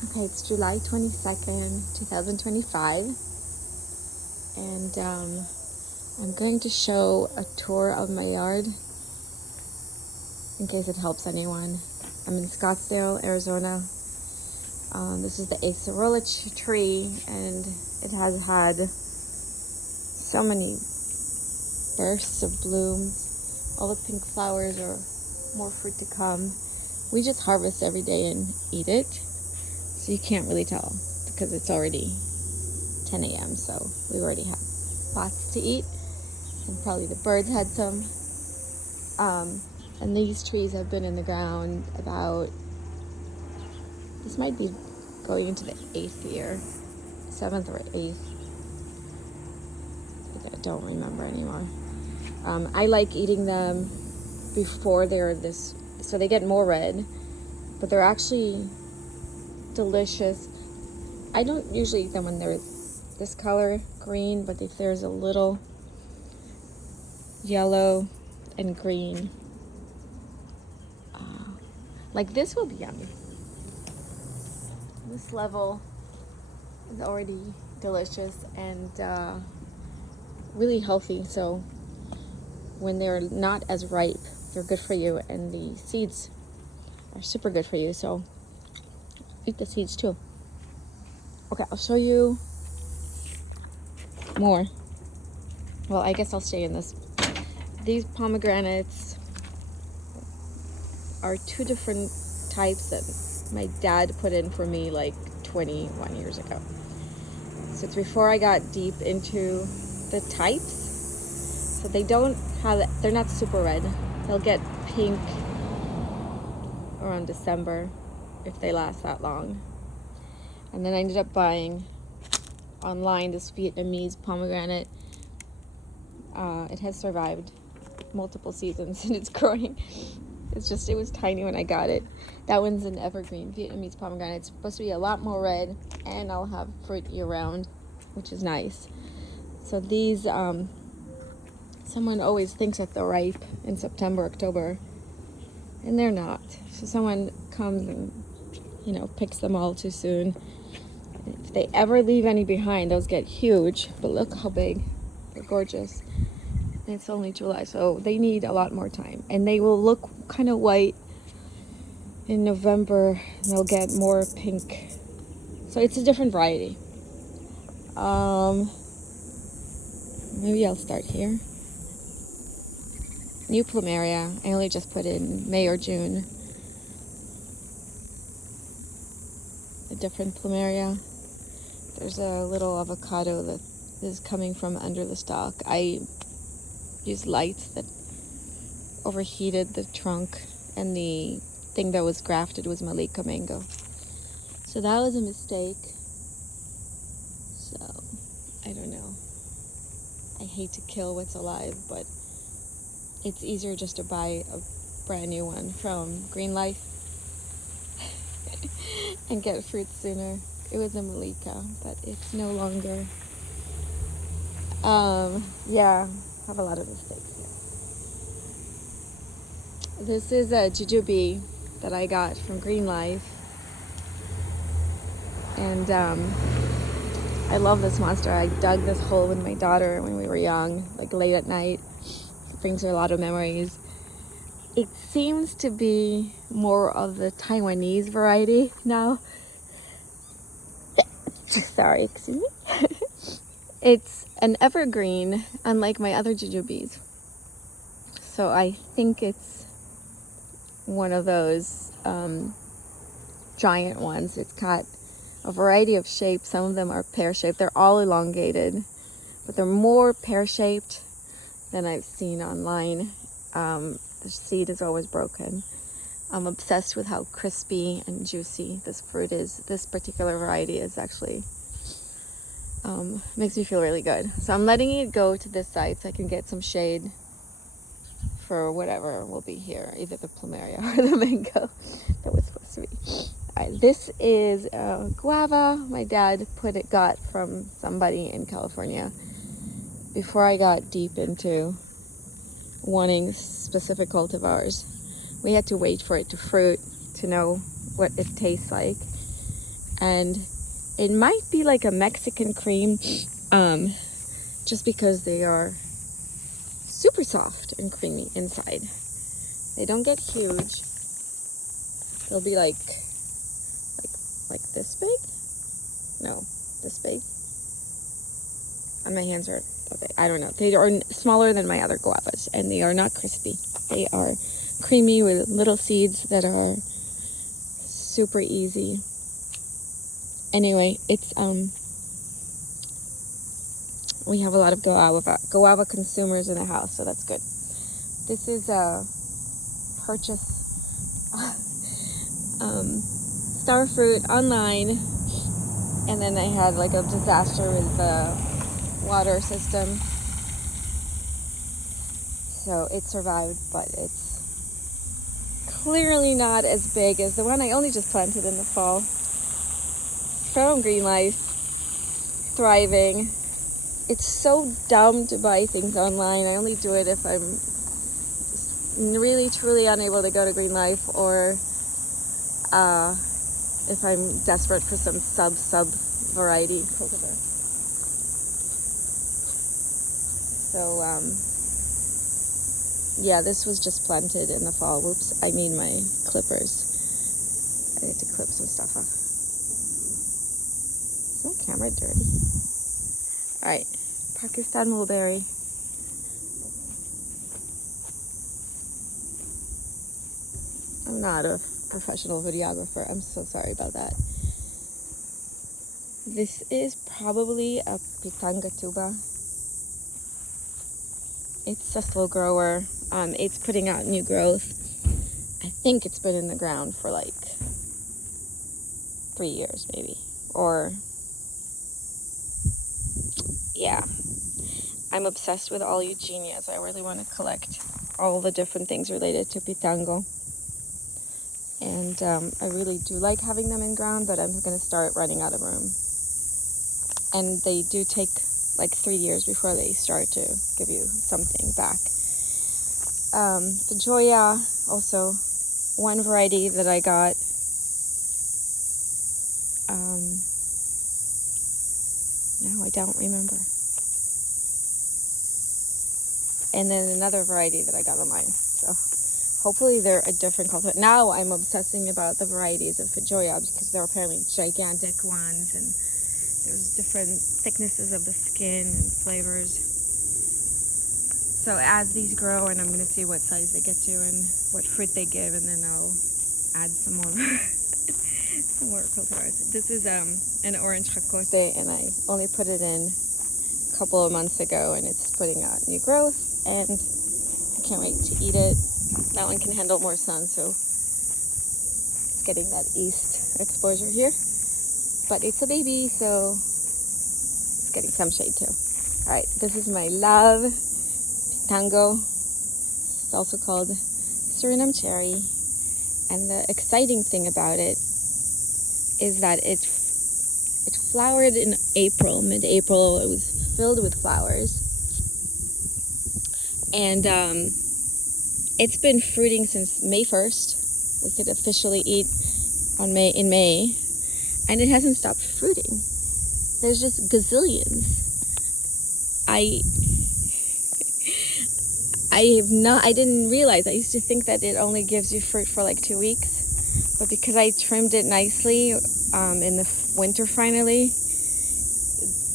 Okay, it's July 22nd, 2025, and I'm going to show a tour of my yard in case it helps anyone. I'm in Scottsdale, Arizona. This is the acerola tree, and it has had so many bursts of blooms. All the pink flowers are more fruit to come. We just harvest every day and eat it, so you can't really tell because it's already 10 a.m. so we already have lots to eat, and probably the birds had some. And these trees have been in the ground about, this might be going into the 8th year, 7th or 8th. I don't remember anymore. I like eating them before they're this, so they get more red, but they're actually delicious. I don't usually eat them when they're this color, green, but if there's a little yellow and green, like this will be yummy. This level is already delicious and really healthy, so when they're not as ripe, they're good for you, and the seeds are super good for you, so eat the seeds too. Okay, I'll show you more. Well, I guess I'll stay in this. These pomegranates are two different types that my dad put in for me like 21 years ago. So it's before I got deep into the types. So they're not super red. They'll get pink around December if they last that long. And then I ended up buying online this Vietnamese pomegranate. It has survived multiple seasons and it's growing. It was tiny when I got it. That one's an evergreen Vietnamese pomegranate. It's supposed to be a lot more red, and I'll have fruit year round, which is nice. So these, someone always thinks that they're ripe in September, October, and they're not. So someone comes and, picks them all too soon. If they ever leave any behind, those get huge, but look how big. They're gorgeous. And it's only July, so they need a lot more time. And they will look kind of white in November, and they'll get more pink. So it's a different variety. Maybe I'll start here. New plumeria. I only just put in May or June. A different plumeria. There's a little avocado that is coming from under the stalk. I used lights that overheated the trunk, and the thing that was grafted was Malika mango. So that was a mistake. So, I don't know. I hate to kill what's alive, but it's easier just to buy a brand new one from Green Life and get fruit sooner. It was a Malika, but it's no longer. Yeah, I have a lot of mistakes here. This is a jujube that I got from Green Life, and I love this monster. I dug this hole with my daughter when we were young, like late at night. It brings her a lot of memories. It seems to be more of the Taiwanese variety now. Sorry, excuse me. It's an evergreen, unlike my other jujubes. So I think it's one of those giant ones. It's got a variety of shapes. Some of them are pear-shaped. They're all elongated, but they're more pear-shaped than I've seen online. The seed is always broken. I'm obsessed with how crispy and juicy this fruit is. This particular variety is actually makes me feel really good. So I'm letting it go to this side so I can get some shade for whatever will be here, either the plumeria or the mango that was supposed to be. All right, this is guava. My dad got from somebody in California before I got deep into wanting specific cultivars. We had to wait for it to fruit to know what it tastes like. And it might be like a Mexican cream, just because they are super soft and creamy inside. They don't get huge. They'll be like this big? No, this big. And my hands are okay. I don't know. They are smaller than my other guavas, and they are not crispy. They are creamy with little seeds that are super easy. Anyway, it's we have a lot of guava consumers in the house, so that's good. This is a purchase star fruit online, and then I had like a disaster with the water system, so it survived, but it's clearly not as big as the one I only just planted in the fall from Green Life. Thriving. It's so dumb to buy things online. I only do it if I'm really truly unable to go to Green Life, or if I'm desperate for some sub variety cultivar. So yeah, this was just planted in the fall. Whoops, I need my clippers. I need to clip some stuff off. Is my camera dirty? Alright, Pakistan mulberry. I'm not a professional videographer. I'm so sorry about that. This is probably a pitanga tuba. It's a slow grower. It's putting out new growth. I think it's been in the ground for like 3 years maybe. Or, yeah. I'm obsessed with all Eugenias. I really want to collect all the different things related to pitango. And I really do like having them in ground, but I'm going to start running out of room. And they do take like 3 years before they start to give you something back. The Joya, also one variety that I got. Now I don't remember. And then another variety that I got online. So hopefully they're a different cultivar. Now I'm obsessing about the varieties of Joya because they're apparently gigantic ones, and there's different thicknesses of the skin and flavors. So as these grow, and I'm going to see what size they get to and what fruit they give, and then I'll add some more some more cultivars. This is an orange sapote, and I only put it in a couple of months ago, and it's putting out new growth, and I can't wait to eat it. That one can handle more sun, so it's getting that east exposure here. But it's a baby, so it's getting some shade too. Alright, this is my love pitango. It's also called Suriname cherry. And the exciting thing about it is that it flowered in April, mid-April. It was filled with flowers. And it's been fruiting since May 1st. We could officially eat in May. And it hasn't stopped fruiting. There's just gazillions. I didn't realize. I used to think that it only gives you fruit for like 2 weeks. But because I trimmed it nicely in the winter finally,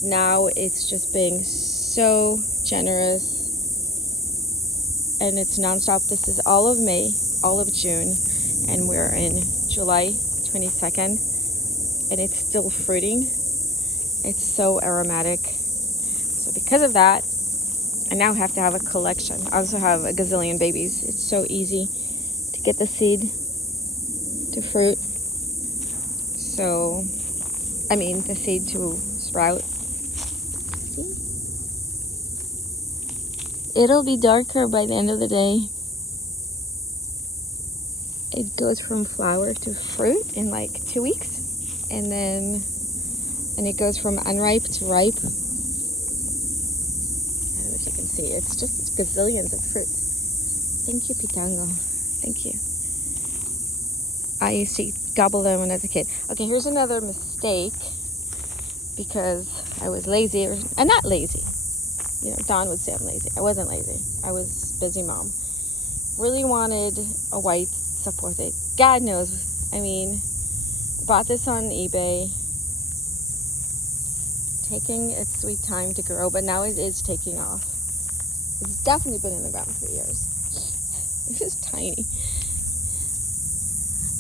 now it's just being so generous. And it's nonstop. This is all of May, all of June, and we're in July 22nd. And it's still fruiting. It's so aromatic. So because of that, I now have to have a collection. I also have a gazillion babies. It's so easy to get the seed to fruit. So, I mean, the seed to sprout. See? It'll be darker by the end of the day. It goes from flower to fruit in like 2 weeks. And it goes from unripe to ripe. I don't know if you can see. It's just gazillions of fruits. Thank you, pitango. Thank you. I used to gobble them when I was a kid. Okay, here's another mistake because I was lazy, and not lazy. You know, Dawn would say I'm lazy. I wasn't lazy. I was busy mom. Really wanted a white sapote. God knows. I mean, bought this on eBay. Taking its sweet time to grow, but now it is taking off. It's definitely been in the ground for years. It was tiny.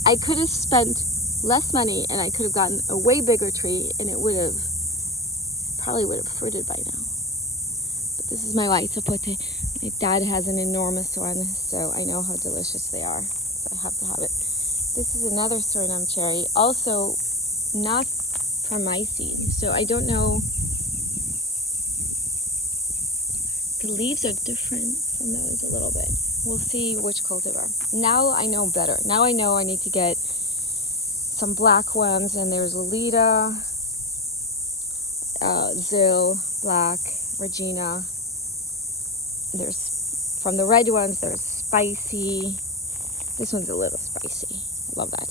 I could have spent less money and I could have gotten a way bigger tree and it probably would have fruited by now. But this is my white sapote. My dad has an enormous one, so I know how delicious they are. So I have to have it. This is another Suriname cherry, also not from my seed. So I don't know. The leaves are different from those a little bit. We'll see which cultivar. Now I know better. Now I know I need to get some black ones, and there's Lolita, Zill, Black, Regina. There's, from the red ones, there's Spicy. This one's a little spicy. I love that.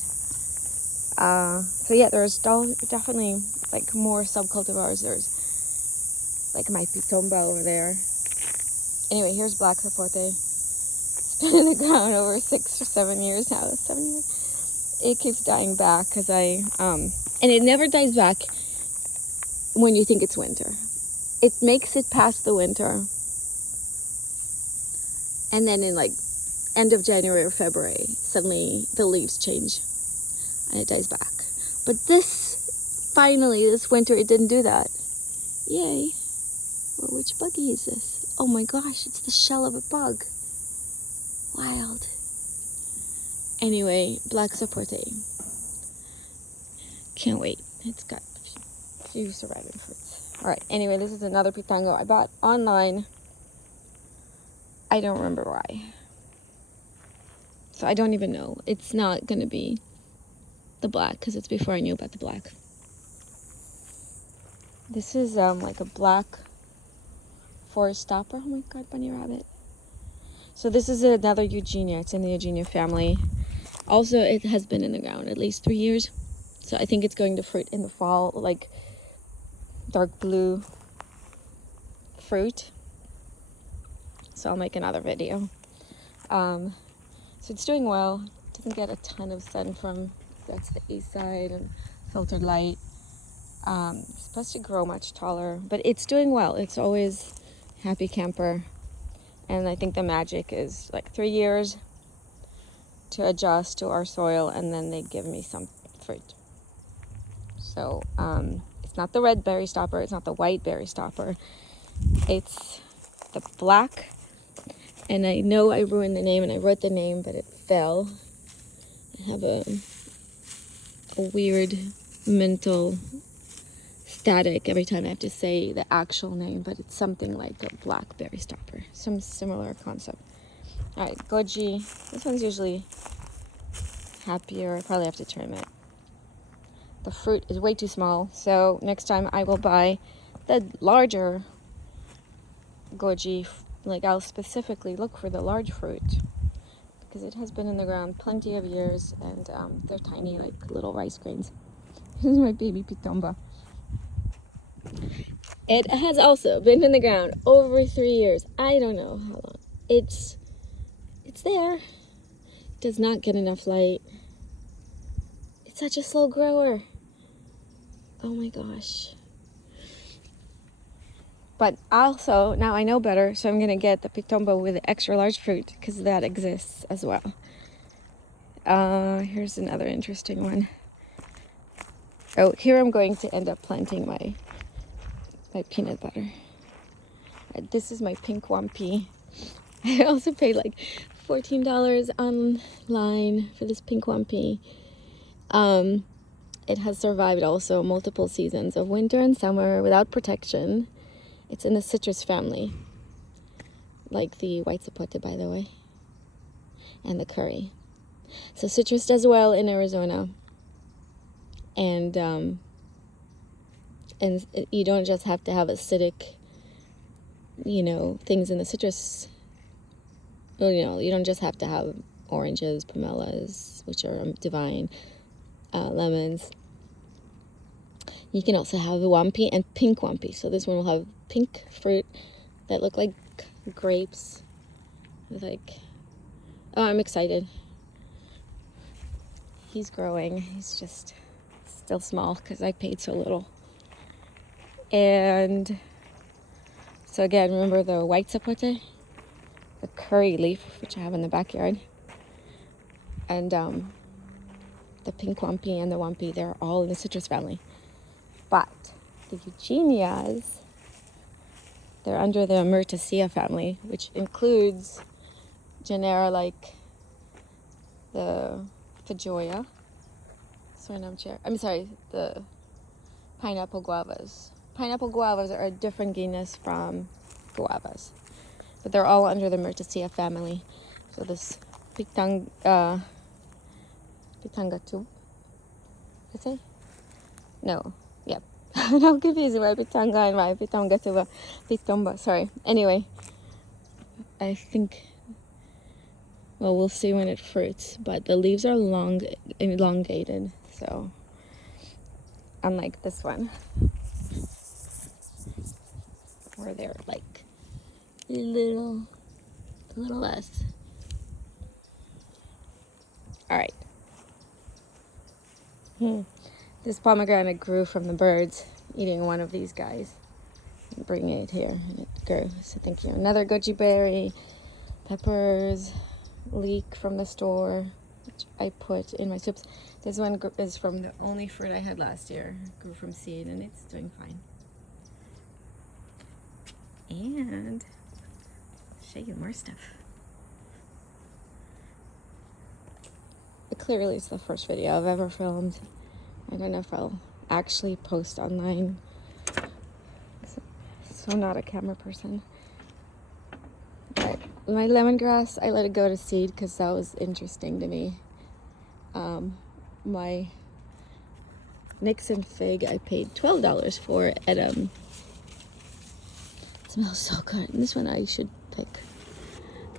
So yeah, there's definitely like more subcultivars. There's like my pitomba over there. Anyway, here's black sapote. It's been in the ground over 6 or 7 years now. 7 years. It keeps dying back because and it never dies back when you think it's winter. It makes it past the winter. And then in like end of January or February, suddenly the leaves change and it dies back. But this winter, it didn't do that. Yay. Well, which buggy is this? Oh my gosh, it's the shell of a bug. Wild. Anyway, black sapote. Can't wait. It's got a few surviving fruits. Alright, anyway, this is another pitango I bought online. I don't remember why. So I don't even know. It's not going to be the black because it's before I knew about the black. This is like a black forest stopper. Oh my god, bunny rabbit. So this is another Eugenia. It's in the Eugenia family. Also, it has been in the ground at least 3 years. So I think it's going to fruit in the fall, like dark blue fruit. So I'll make another video. So it's doing well. Doesn't get a ton of sun from, that's the east side, and filtered light. It's supposed to grow much taller, but it's doing well. It's always happy camper. And I think the magic is like 3 years to adjust to our soil, and then they give me some fruit. So it's not the red berry stopper, it's not the white berry stopper, it's the black. And I know I ruined the name, and I wrote the name, but it fell. I have a weird mental static every time I have to say the actual name, but it's something like a blackberry stopper, some similar concept. All right, goji. This one's usually happier. I probably have to trim it. The fruit is way too small, so next time I will buy the larger goji. Like, I'll specifically look for the large fruit because it has been in the ground plenty of years, and they're tiny, like little rice grains. This is my baby pitomba. It has also been in the ground over 3 years. I don't know how long. It's there. It does not get enough light. It's such a slow grower. Oh my gosh. But also, now I know better, so I'm going to get the pitomba with the extra large fruit because that exists as well. Here's another interesting one. Oh, here I'm going to end up planting my peanut butter. This is my pink wampy. I also paid like $14 online for this pink wampy. It has survived also multiple seasons of winter and summer without protection. It's in the citrus family, like the white sapote, by the way, and the curry. So citrus does well in Arizona, and you don't just have to have acidic, things in the citrus. You don't just have to have oranges, pomelos, which are divine, lemons. You can also have the wampy and pink wampy. So this one will have pink fruit that look like grapes. Like, oh, I'm excited. He's growing. He's just still small because I paid so little. And so again, remember the white sapote, the curry leaf, which I have in the backyard, and the pink wampy and the wampy. They're all in the citrus family. But the Eugenias, they're under the Myrtaceae family, which includes genera like the Fajoya, the pineapple guavas. Pineapple guavas are a different genus from guavas, but they're all under the Myrtaceae family. So this pitangatu, I say? No, yep. I'm confused my pitanga and my pitangatuba, pitomba. Sorry. Anyway, I think. Well, we'll see when it fruits, but the leaves are elongated, so unlike this one, where they're like a little less. All right. This pomegranate grew from the birds eating one of these guys, and bringing it here, and it grew. So thank you. Another goji berry, peppers. Leek from the store, which I put in my soups. This one is from the only fruit I had last year. It grew from seed, and it's doing fine. And I'll show you more stuff. Clearly, it's the first video I've ever filmed. I don't know if I'll actually post online. So I'm not a camera person. But my lemongrass, I let it go to seed because that was interesting to me. My Nixon fig, I paid $12 for at it smells so good. And this one I should pick.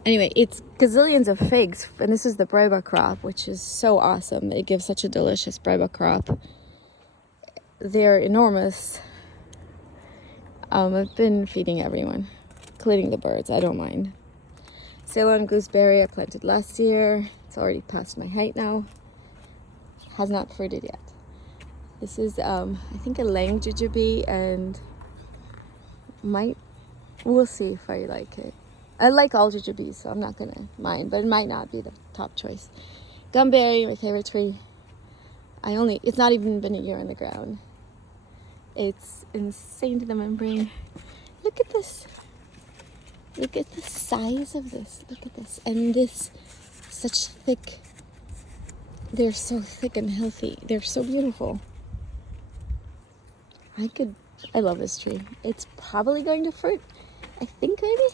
Anyway, it's gazillions of figs, and this is the breba crop, which is so awesome. It gives such a delicious breba crop. They're enormous. I've been feeding everyone, including the birds. I don't mind. Ceylon gooseberry I planted last year. It's already past my height now. Has not fruited yet. This is, I think, a lang jujube, and we'll see if I like it. I like all jujubes, so I'm not gonna mind, but it might not be the top choice. Gumberry, my favorite tree. It's not even been a year on the ground. It's insane to the membrane. Look at this. Look at the size of this. Look at this. And this, such thick. They're so thick and healthy. They're so beautiful. I love this tree. It's probably going to fruit, I think, maybe.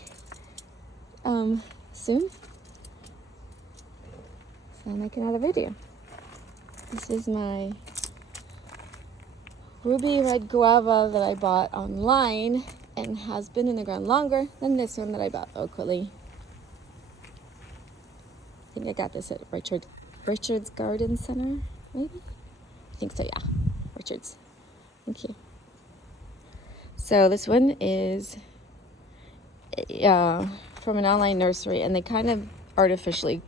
Soon. So I'll make another video. This is my ruby red guava that I bought online and has been in the ground longer than this one that I bought locally. I think I got this at Richard's Garden Center, maybe? I think so, yeah. Richard's. Thank you. So this one is from an online nursery, and they kind of artificially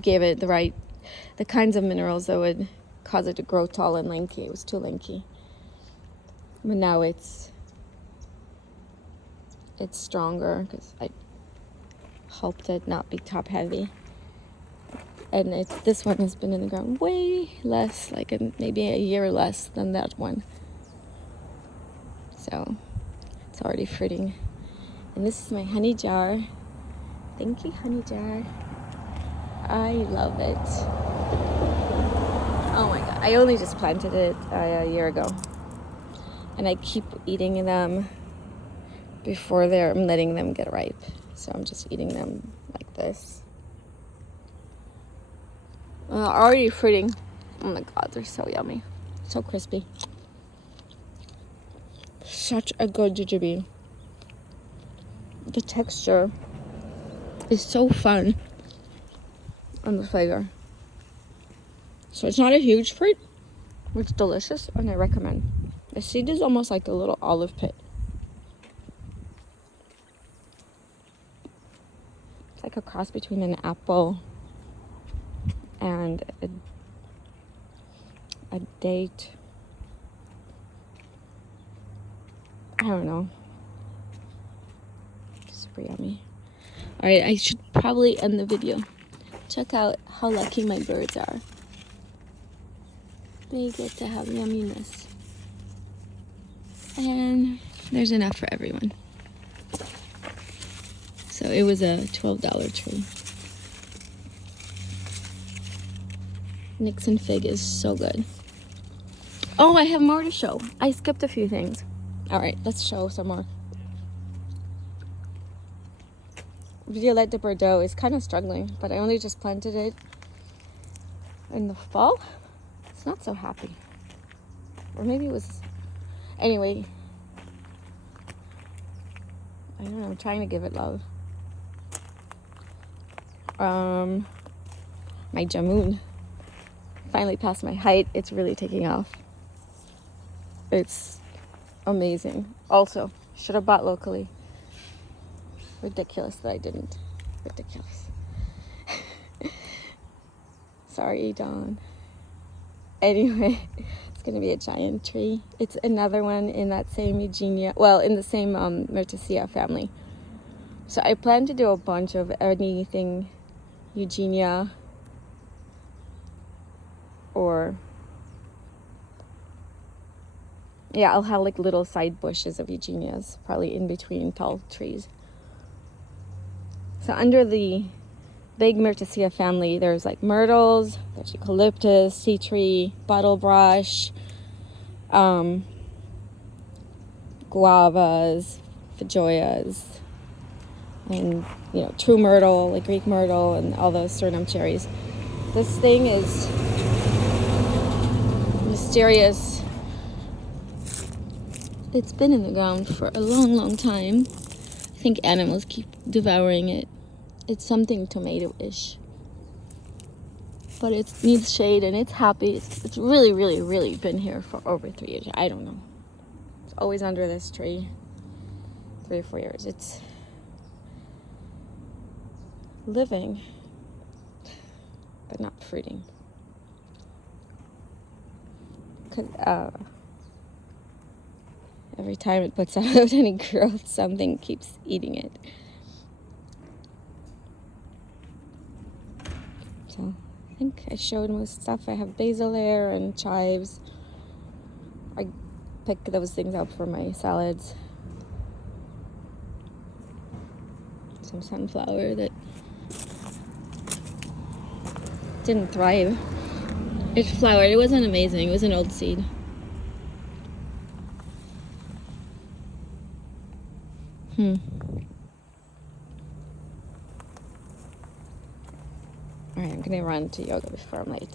gave it the kinds of minerals that would cause it to grow tall and lanky. It was too lanky. But now it's stronger because I helped it not be top heavy. And this one has been in the ground way less, maybe a year less than that one. So it's already fruiting. And this is my honey jar. Thank you, honey jar. I love it. Oh my god, I only just planted it a year ago. And I keep eating them before I'm letting them get ripe. So I'm just eating them like this. Already fruiting. Oh my god, they're so yummy. So crispy. Such a good jujube. The texture is so fun. and the flavor. So it's not a huge fruit. It's delicious, and I recommend. The seed is almost like a little olive pit. It's like a cross between an apple and a date. I don't know. Super yummy. Alright, I should probably end the video. Check out how lucky my birds are. They get to have yumminess. And there's enough for everyone. So it was a $12 tree. Nixon fig is so good. Oh, I have more to show. I skipped a few things. Alright, let's show some more. Violette de Bordeaux is kind of struggling, but I only just planted it in the fall. It's not so happy. Or maybe it was... Anyway. I don't know, I'm trying to give it love. My jamun finally passed my height. It's really taking off. It's amazing. Also, should have bought locally. Ridiculous that I didn't. Ridiculous. Sorry, Dawn. Anyway, it's gonna be a giant tree. It's another one in that same Eugenia, well, in the same Myrtaceae family. So I plan to do a bunch of anything Eugenia or yeah, I'll have like little side bushes of Eugenias, probably in between tall trees. So under the big Myrtaceae family, there's like myrtles, there's eucalyptus, tea tree, bottle brush, guavas, feijoas, and you know, true myrtle, like Greek myrtle, and all those Suriname cherries. This thing is mysterious. It's been in the ground for a long, long time. I think animals keep devouring it. It's something tomato-ish. But it needs shade and it's happy. It's really, really, really been here for over 3 years. I don't know. It's always under this tree. 3 or 4 years. It's living, but not fruiting. Because every time it puts out any growth, something keeps eating it. So I think I showed most stuff. I have basil there and chives. I pick those things up for my salads. Some sunflower that didn't thrive. It flowered. It wasn't amazing. It was an old seed. Alright, I'm gonna run to yoga before I'm late.